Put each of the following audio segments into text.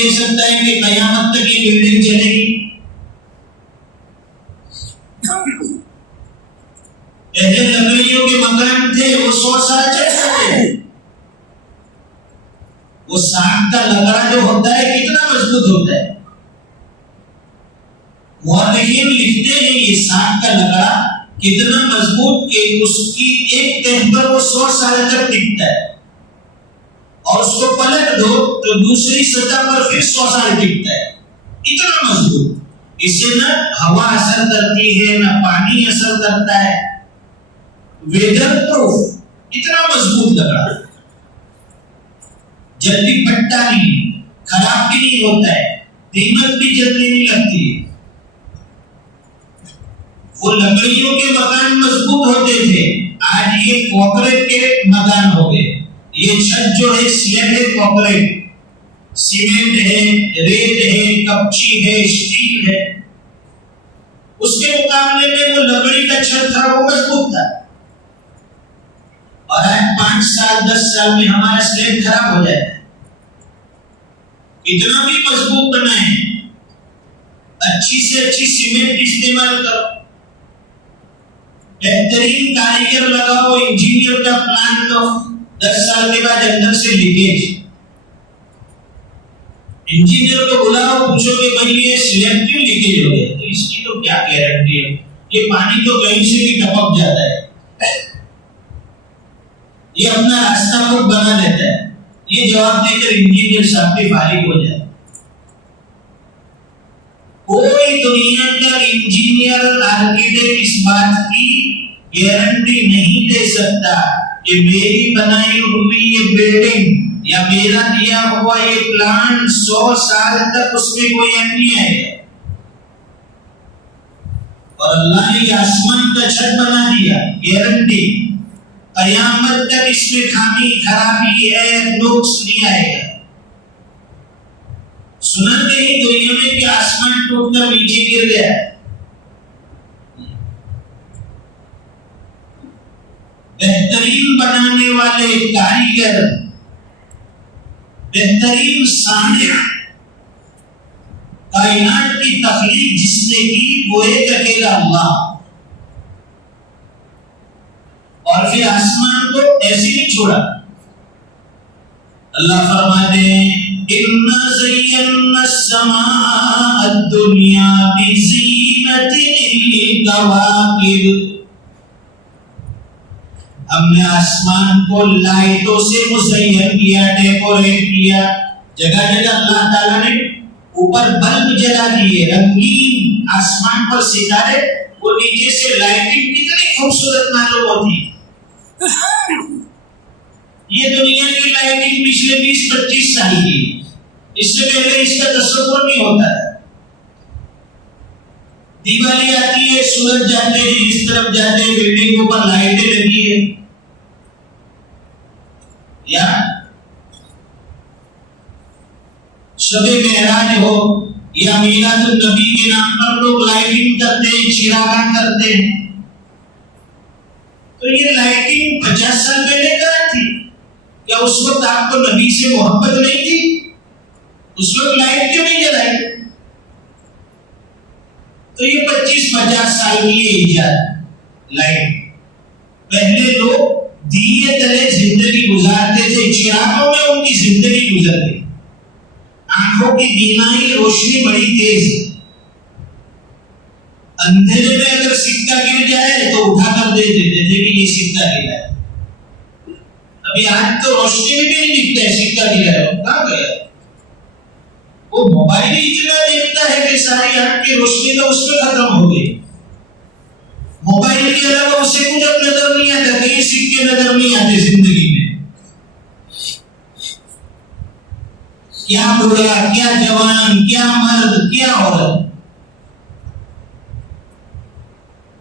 کہہ سکتا ہے کہ قیامت تک یہ بلڈنگ چلے گی؟ پہلے لکڑیوں کے مکان تھے، وہ 100 سال چل سکتے. وہ ساکھ کا لکڑا جو ہوتا ہے کتنا مضبوط ہوتا ہے. مورخین لکھتے ہیں یہ ساکھ کا لکڑا کتنا مضبوط کہ اس کی ایک تہ پر وہ 100 سال تک ٹکتا ہے، اور اس کو پلٹ دو تو دوسری سطح پر پھر 100 سال ٹکتا ہے. اتنا مضبوط. اسے نہ ہوا اثر کرتی ہے نہ پانی اثر کرتا ہے. ویدر پروف، اتنا مضبوط لکڑا، جلدی پھٹتا نہیں، خراب بھی نہیں ہوتا ہے، قیمت بھی جلدی نہیں لگتی ہے. وہ لکڑیوں کے مکان مضبوط ہوتے تھے، آج یہ کانکریٹ کے مکان ہو گئے. یہ چھت جو ہے سلیب ہے، کانکریٹ، سیمنٹ ہے، ریت ہے، کپچی ہے، اسٹیل ہے. اس کے مقابلے میں وہ لکڑی کا چھت تھا، وہ مضبوط تھا. اور آج 5 سال 10 سال میں ہمارا سلیب خراب ہو جاتا ہے. اتنا بھی مضبوط بنائیں، اچھی سے اچھی سیمنٹ استعمال کرو، بہترین کاریگر لگاؤ، انجینئر کا پلان دو. 10 سال کے بعد اندر سے لیکیج. انجینئر کو بلاؤ، پوچھو کہ بھائی یہ سلیب کیوں لیکیج ہو گیا؟ تو اس کی تو کیا گارنٹی ہے؟ یہ پانی تو کہیں سے بھی ٹپک جاتا ہے، یہ اپنا راستہ خود بنا لیتا ہے. یہ جواب دے کر انجینئر صاحب بھی فارغ ہو جائے. کوئی دنیا کا انجینئر آرکیٹیکٹ اس بات کی گارنٹی نہیں دے سکتا کہ میری بنائی ہوئی یہ بلڈنگ یا میرا دیا ہوا یہ پلان 100 سال تک اس میں کوئی اہم نہیں آئے گا. اور اللہ نے یہ آسمان کا چھت بنا دیا، گارنٹی قیامت تک اس میں خامی خرابی ہے، نقص نہیں آئے گا. سنا کہیں دنیا میں کہ آسمان ٹوٹ کر نیچے گر گیا؟ بہترین بنانے والے کاریگر، بہترین صانع، کائنات کی تخلیق جس نے کی وہ ایک اکیلا اللہ. اور پھر آسمان کو ایسے نہیں چھوڑا. اللہ فرماتے ہیں اِنَّا زَيَّنَّا السَّمَاءَ الدُّنْيَا بِزِينَةٍ الْكَوَاكِبِ. ہم نے آسمان کو لائٹوں سے مزین کیا، ڈیکوریٹ کیا. جگہ جگہ اللہ تعالیٰ نے اوپر بلب جلا دیے، رنگین آسمان پر ستارے، وہ نیچے سے لائٹنگ کتنی خوبصورت معلوم ہوتی. یہ دنیا کی لائٹنگ پچھلے 20-25 سال کی، اس سے پہلے اس کا تصور نہیں ہوتا ہے. دیوالی آتی ہے، سورج جاتے ہیں، اس طرف جاتے ہیں، بلڈنگ کے اوپر لائٹیں لگی ہے. یا شب معراج ہو یا میلاد النبی کے نام پر لوگ لائٹنگ کرتے ہیں، چراغاں کرتے ہیں. تو یہ لائٹنگ 50 سال پہلے کہاں تھی؟ کیا اس وقت آپ کو نبی سے محبت نہیں تھی؟ اس وقت لائٹ کیوں نہیں جلائی؟ تو یہ 25-50 سال کی ایجاد لائٹ. پہلے لوگ دیے تلے زندگی گزارتے تھے، چراغوں میں ان کی زندگی گزرتی. آنکھوں کی بینائی روشنی بڑی تیز ہے. اندھیرے میں اگر سکہ گر جائے تو اٹھا کر دے دیتے تھے کہ یہ سکہ گرا ہے. ابھی آج تو روشنی میں بھی نہیں دکھتا ہے سکہ گرا ہے، کہاں گیا؟ وہ موبائل ہی اتنا دیکھتا ہے کہ ساری آنکھ کی روشنی تو اس میں ختم ہو گئی. موبائل کے علاوہ اسے کچھ اب نظر نہیں آتا، کہیں سکے نظر نہیں آتے زندگی میں. کیا بوڑھا، کیا جوان، کیا مرد، کیا عورت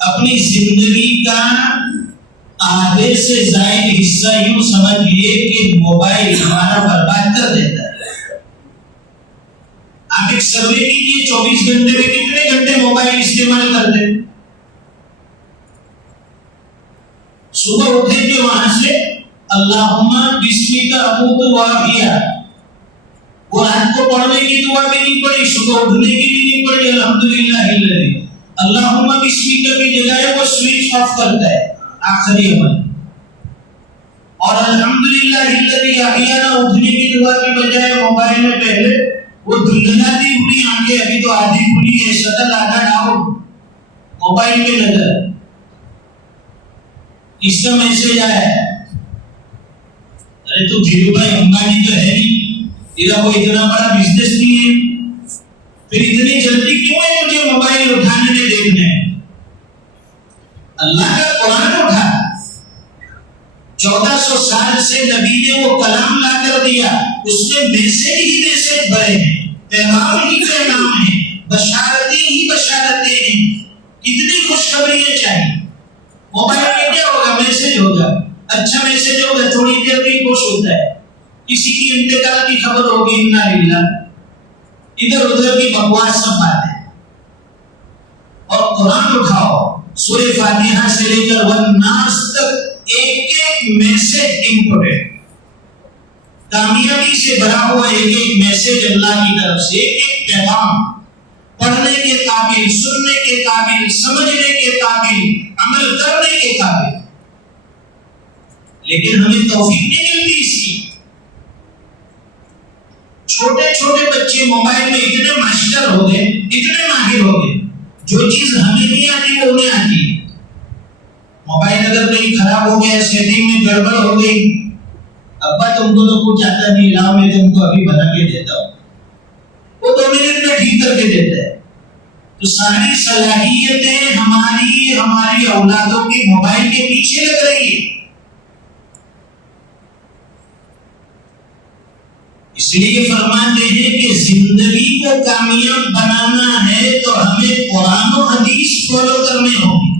اپنی زندگی کا آدھے سے زائد حصہ یوں سمجھیے کہ موبائل ہمارا برباد کر دیتا ہے. آپ ایک سروے کیجیے 24 گھنٹے میں کتنے گھنٹے موبائل استعمال کرتے ہیں. صبح اٹھیں گے وہاں سے اللہم بسمک اموت واحیا، قرآن کو پڑھنے کی دعا بھی نہیں پڑھی، صبح اٹھنے کی بھی نہیں پڑھی، الحمدللہ الذی اللہم بسمک کی جگہ وہ سوئچ آف کرتا ہے آخری عمل، اور الحمدللہ الذی احیانا اٹھنے کی دعا کی بجائے موبائل میں پہلے وہ دھندلاتی ہوئی آنکھیں ابھی تو آدھی کھلی ہے، شٹل آدھا ڈاؤن، موبائل پہ نظر، اس کا میسج آیا ہے، ارے تو دھیرو بھائی امبانی تو ہے نہیں، تیرا وہ اتنا بڑا بزنس نہیں ہے، پھر اتنی جلدی کیوں ہے مجھے موبائل اٹھانے میں دیکھنا ہے؟ اللہ کا قرآن اٹھا، 1400 سال سے نبی نے وہ کلام لا کر دیا، اس میں میسج ہی میسج بھرے ہیں، پیغام ہی پیغام ہیں، بشارتیں ہی بشارتیں ہیں، کتنی خوشخبریاں چاہیے؟ موبائل میں کیا ہوگا؟ میسج ہوگا، اچھا میسج ہوگا، تھوڑی دیر میں خوش ہوتا ہے، کسی کی انتقال کی خبر ہوگی، انا للہ، ادھر ادھر کی بکواس سب باتیں، اور قرآن اٹھاؤ، سورہ فاتحہ سے لے کر والناس تک ایک ایک میسج امپورٹنٹ، کامیابی سے بھرا ہوا ایک ایک میسج اللہ کی طرف سے، ایک ایک پیغام، پڑھنے کے قابل، سننے کے قابل، سمجھنے کے قابل، عمل کرنے کے قابل، لیکن ہمیں توفیق نہیں ملتی اس کی۔ چھوٹے چھوٹے بچے موبائل میں اتنے ماسٹر ہو گئے، اتنے ماہر ہو گئے، جو چیز ہمیں نہیں آتی وہ انہیں آتی ہے۔ موبائل اگر کہیں خراب ہو گیا، سیٹنگ میں گڑبڑ ہو گئی، ابا تم کو تو کچھ آتا نہیں، لاؤ میں تم کو ابھی بنا کے دیتا ہوں، وہ 2 منٹ میں ٹھیک کر کے دیتا ہے۔ تو ساری صلاحیتیں ہماری اولادوں کی موبائل کے پیچھے لگ رہی ہے۔ اس لیے فرماتے ہیں کہ زندگی کو کامیاب بنانا ہے تو ہمیں قرآن و حدیث فالو کرنے ہوں گے،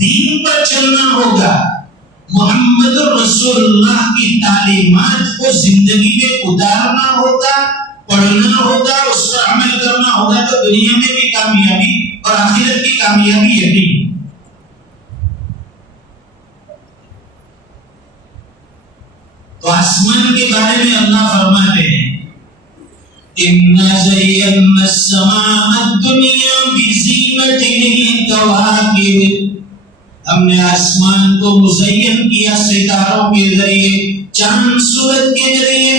دین پر چلنا ہوگا، محمد رسول اللہ کی تعلیمات کو زندگی میں اتارنا ہوگا، پڑھنا ہوگا، اس پر عمل کرنا ہوگا، تو دنیا میں بھی کامیابی اور آخرت کی کامیابی یقین۔ تو آسمان کے بارے میں اللہ فرماتے ہیں اِنَّا زَيَّنَّا السَّمَاءَ الدُّنْيَا بِزِينَةٍ الْكَوَاكِبِ، ہم نے آسمان کو مزین کیا ستاروں کے ذریعے، چاند سورج کے ذریعے،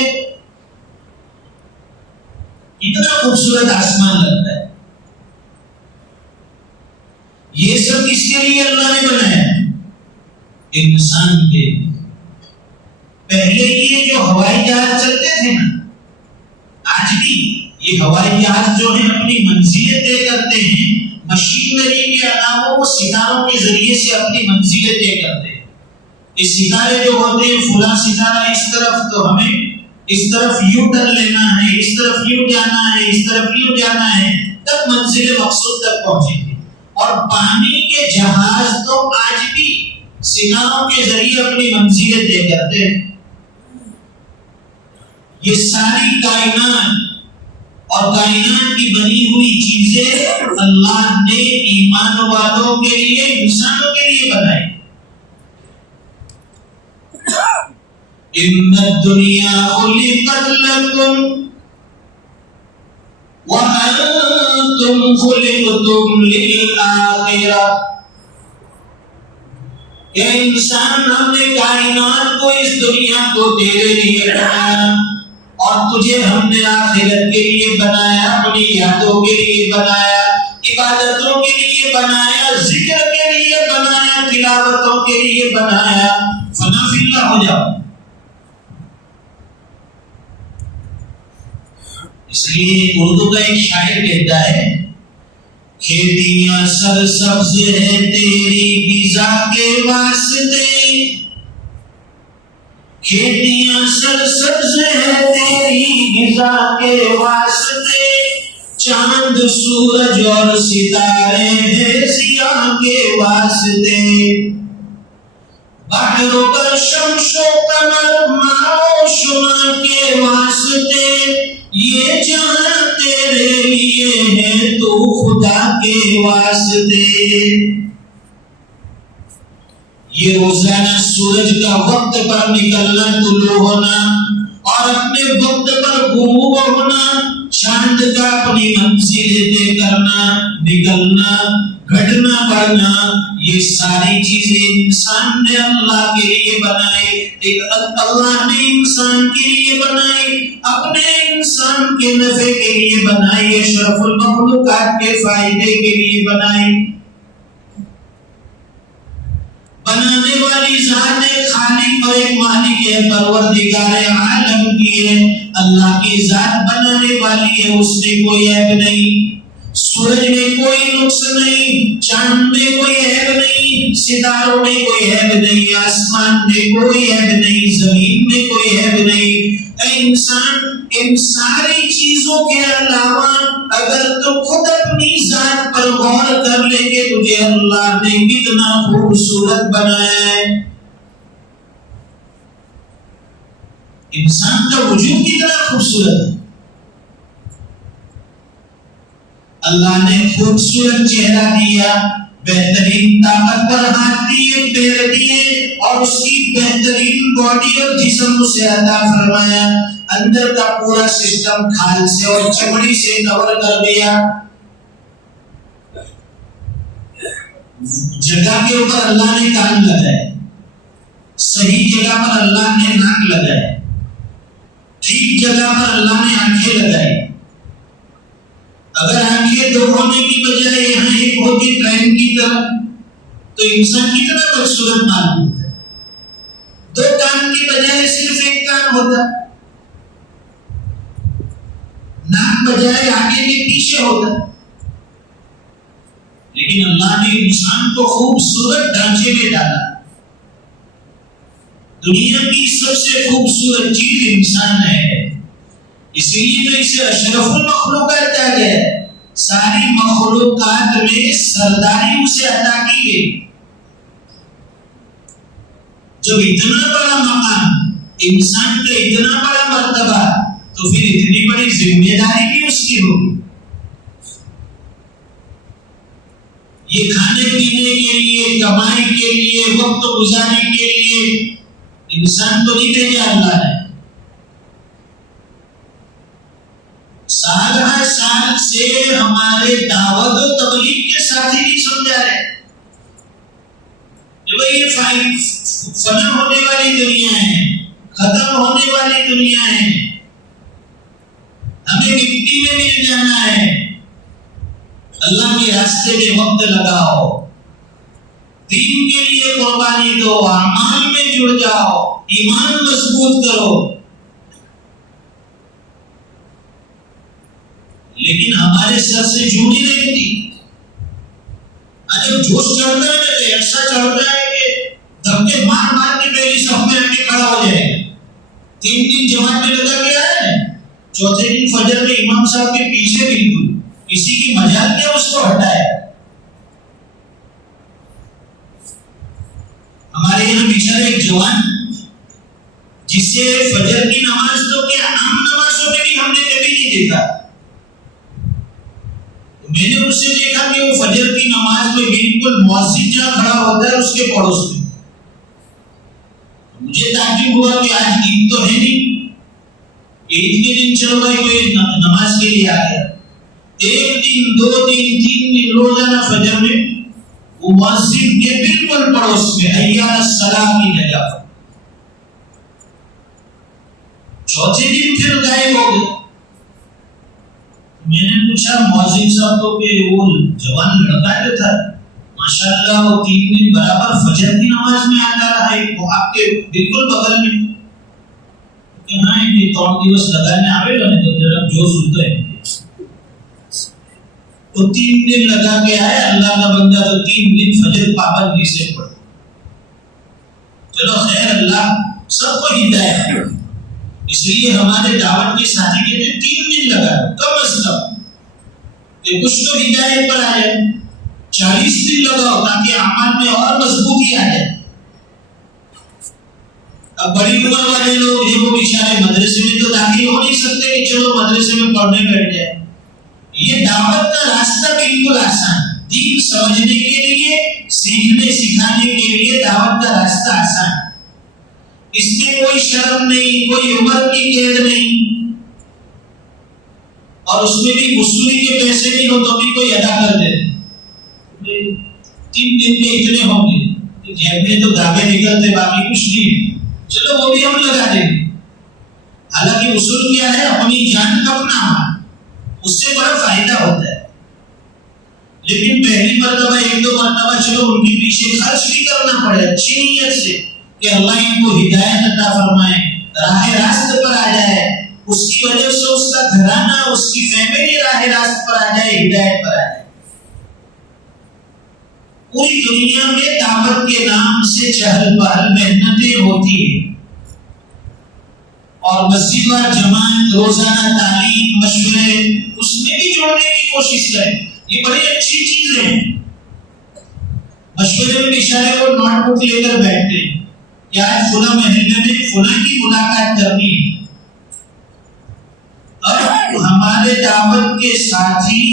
اتنا خوبصورت آسمان لگتا ہے۔ یہ سب کس کے لیے اللہ نے بنایا؟ انسان کے لیے۔ پہلے یہ جو ہوائی جہاز چلتے تھے نا، آج بھی یہ ہوائی جہاز جو ہیں اپنی منزلیں طے کرتے ہیں، مشینری کے علاوہ وہ ستاروں کے ذریعے سے اپنی منزلیں طے کرتے ہیں۔ یہ ستارے جو ہوتے ہیں، فلاں ستارہ اس طرف تو ہمیں اس طرف یوں ٹرن لینا ہے، اس طرف یوں جانا ہے، اس طرف یوں جانا ہے، تب منزل مقصود تک پہنچیں گے۔ اور پانی کے جہاز تو آج بھی ستاروں کے ذریعے اپنی منزلیں طے کرتے ہیں۔ یہ ساری کائنات اور کائنات کی بنی ہوئی چیزیں اللہ نے ایمان والوں کے لیے، انسانوں کے لیے بنائی۔ ان الدنیا خلقت لکم وانتم خلقتم للآخرہ، کہ انسان، ہم نے کائنات کو، اس دنیا کو تیرے لیے بنایا اور تجھے ہم نے آخرت کے لیے بنایا، اپنی یادوں کے لیے بنایا، عبادتوں کے لیے بنایا، ذکر کے لیے بنایا، تلاوتوں کے لیے بنایا۔ فنا فی اللہ ہو جاؤ۔ اس لیے اردو کا ایک شاعر کہتا ہے، کھیتیاں سرسبز ہے تیری غذا کے واسطے، کھیتیاں سرسبز ہے تیری غذا کے واسطے، چاند سورج اور ستارے ہیں ضیاء کے واسطے، بحر پر شمس و قمر ماء و شمع کے واسطے، یہ جہاں تیرے لیے ہے تو خدا کے واسطے۔ یہ روزانہ سورج کا وقت پر نکلنا، طلوع ہونا اور اپنے وقت پر غروب ہونا، چاند کا اپنی منزل طے کرنا، نکلنا، گھٹنا بڑھنا، یہ ساری چیزیں انسان نے اللہ کے لیے بنائی. اللہ نے انسان کے لیے بنائی، اپنے انسان کے نفع کے لیے بنائی، اشرف المخلوقات کے فائدے کے لیے بنائی. بنانے والی ذات ایک خالق اور ایک مالک ہے، پروردگار عالم کی ہے. اللہ کی ذات بنانے والی ہے، اس میں کوئی عیب نہیں. سورج میں کوئی نقص نہیں، چاند میں کوئی عیب نہیں، ستاروں میں کوئی عیب نہیں، آسمان میں کوئی عیب نہیں، زمین میں کوئی عیب نہیں. اے انسان، ان ساری چیزوں کے علاوہ اگر تو خود اپنی ذات پر غور کر لے کہ تجھے اللہ نے کتنا خوبصورت بنایا ہے. انسان کا وجود کتنا خوبصورت ہے. اللہ نے خوبصورت چہرہ دیا، بہترین طاقتور ہاتھ دیے، پیر دیے، اور اس کی بہترین باڈی اور جسم اسے عطا فرمایا. اندر کا پورا سسٹم کھال سے اور چمڑی سے کور کر دیا. جگہ کے اوپر اللہ نے کان لگائے، صحیح جگہ پر اللہ نے ناک لگائے، ٹھیک جگہ پر اللہ نے آنکھیں لگائی. اگر آنکھیں دو ہونے کی بجائے یہاں ایک ہوتی ٹرین کی طرح تو انسان کتنا بدصورت معلوم ہوتا ہے. دو کان کی بجائے صرف ایک کان ہوتا، ناک بجائے آگے کے پیچھے ہوتا. لیکن اللہ نے انسان کو خوبصورت ڈھانچے میں ڈالا. دنیا کی سب سے خوبصورت چیز انسان ہے، اسی لیے تو اسے اشرف المخلوقات کہا گیا ہے. ساری مخلوقات میں سرداری اسے عطا کی گئی. جب اتنا بڑا مقام، انسان کا اتنا بڑا مرتبہ، تو پھر اتنی بڑی ذمہ داری بھی اس کی ہوگی. یہ کھانے پینے کے لیے، کمائی کے لیے، وقت گزارنے کے لیے انسان کو نہیں بھیجا اللہ نے. سال ہر سال سے ہمارے دعوت و تبلیغ کے ساتھ ہی سمجھا رہے کہ بھئی یہ فنا ہونے والی دنیا ہے، ختم ہونے والی دنیا ہے، ہمیں مٹی میں مل جانا ہے. اللہ کے راستے میں وقت لگاؤ، دین کے لیے قربانی دو، اعمال میں جڑ جاؤ، ایمان مضبوط کرو. لیکن ہمارے سر سے جھوٹ ہی رہتی. جب جوش چڑھتا ہے تو ایسا چڑھتا ہے کہ دھکے مار مار کے پہلی صف میں آ کے کھڑا ہو جائے گا. 3 دن جماعت میں لگا گیا ہے، چوتھے دن فجر میں امام صاحب کے پیچھے بالکل کسی کی مجال کیا اس کو ہٹائے. ہمارے یہاں بیچارے ایک جوان جسے فجر کی نماز تو کیا عام نمازوں میں بھی ہم نے کبھی نہیں دیکھا. میں نے اسے دیکھا کہ وہ فجر کی نماز میں بالکل مؤذن جہاں کھڑا ہوتا ہے اس کے پڑوس میں. مجھے تعجب ہوا کہ آج عید تو ہے نہیں، عید کے دن چلو بھائی کوئی نماز کے لیے آ گیا. 1 دن 2 دن 3 دن روزانہ فجر میں وہ مؤذن کے بالکل پڑوس میں حی علی الصلاۃ کی جگہ. چوتھے دن پھر غائب ہو گئے. میں نے پوچھا مؤذن صاحب کو کہ وہ جوان لڑکا جو تھا ماشاءاللہ وہ 3 دن برابر فجر کی نماز میں آتا رہا ہے، وہ آپ کے بالکل بغل میں. کہ ہاں یہ 3 દિવસ لگانے آوے گا تو ذرا جو سنتا ہے وہ 3 دن لگا کے آئے. اللہ کا بندہ تو 3 دن فجر پابندی سے پڑھا. چلو خیر، اللہ سب کو ہدایت. اس لیے ہمارے دعوت کے ساتھی کہتے ہیں 3 دن لگا کم از کم کہ کچھ تو ہدایت پر آ جائے. 40 دن لگاؤ تاکہ اعمال میں اور مضبوطی آ جائے. اب بڑی عمر والے لوگ ہیں وہ بیچارے مدرسے میں تو داخل ہو نہیں سکتے کہ چلو مدرسے میں پڑھنے بیٹھ جائے. یہ دعوت کا راستہ بالکل آسان. دین سمجھنے کے لیے، سیکھنے سکھانے کے لیے دعوت کا راستہ آسان. اس میں کوئی شرم نہیں، کوئی عمر کی قید نہیں، اور اس میں بھی وصولی کے پیسے بھی ہو تو بھی کوئی ادا کر دے، 3 دن کے اتنے ہوں گے، جیب میں تو داغے نکلتے باقی کچھ نہیں، چلو وہ بھی ہم لگا دیں گے۔ حالانکہ اصول کیا ہے؟ اپنی جان کا اپنا مال، اس سے بڑا فائدہ ہوتا ہے۔ لیکن پہلی مرتبہ 1-2 مرتبہ چلو ان کے پیچھے خرچ بھی کرنا پڑے اچھی نیت سے کہ اللہ ان کو ہدایت عطا فرمائے، راہ راست پر آ جائے، اس کی وجہ سے اس کا گھرانہ، اس کی فیملی راہ راست پر آ جائے، ہدایت پر آ جائے۔ پوری دنیا میں دعوت کے نام سے چہل پہل محنتیں ہوتی ہیں، اور مسجد و جماعت، روزانہ تعلیم، مشورے، اس میں بھی جوڑنے کی کوشش کریں، یہ بڑی اچھی چیز ہے۔ مشورے میں اشارے کو نوٹ بک لے کر بیٹھتے ہیں کہ آج فلاں محلے میں فلاں کی ملاقات کرنی ہے۔ اب ہمارے دعوت کے ساتھی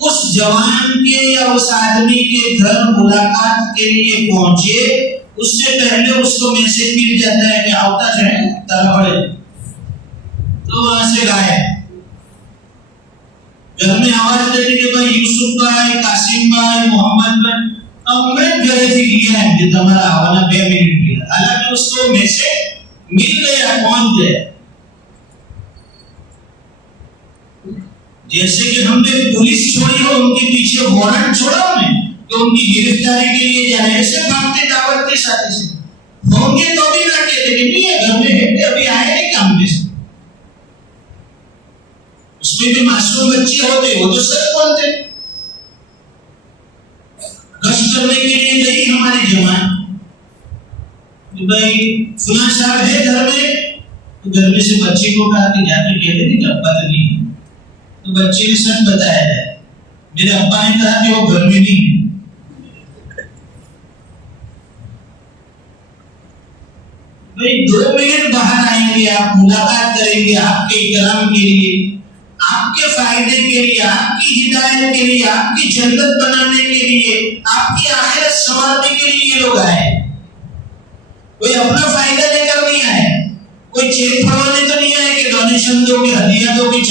اس جوان کے یا اس آدمی کے گھر ملاقات کے لیے پہنچے، اس سے پہلے اس کو میسج مل جاتا ہے کہ آوتا جو ہے تربڑے، تو وہاں سے غائب۔ گھر میں آواز دیتے کہ بھائی یوسف بھائی، قاسم بھائی، محمد بھائی، اب میں گھر سے کیا ہے کہ تمہارا آوانا 2 منٹ بھی، حالانکہ اس کو میسج مل گیا، پہنچ گیا۔ جیسے کہ ہم نے پولیس چھوڑی ہو، ان کے پیچھے وارنٹ چھوڑا ہم نے کہ ان کی گرفتاری کے لیے جائے، ایسے بھاگتے دعوت کے ساتھی سے ہوں گے تو بھی نہ کہتے کہ نہیں ہے گھر میں ہے، ابھی آئے نہیں کام میں سے۔ اس میں بھی معصوم بچے ہوتے، وہ تو سچ بولتے۔ گشت کرنے کے لیے گئی ہماری جماعت، بھائی فلاں صاحب ہے گھر میں، تو گھر میں سے بچے کو کہا کہ جا کے کہہ دے کہ ابا تو نہیں، تو بچے نے سچ بتایا ہے، میرے ابا نے کہا کہ وہ گھر میں نہیں ہے۔ بھائی 2 منٹ باہر آئیں گے، آپ ملاقات کریں گے، آپ کے اکرام کے لیے، آپ کے فائدے کے لیے، آپ کی ہدایت کے لیے، آپ کی جنت بنانے کے لیے، آپ کی آخرت سنوارنے کے لیے یہ لوگ آئے۔ کوئی اپنا فائدہ لے کر نہیں آئے، کوئی چیک پڑھوانے تو نہیں آئے کہ ڈونیشن دو، کہ ہدیہ دو، کہ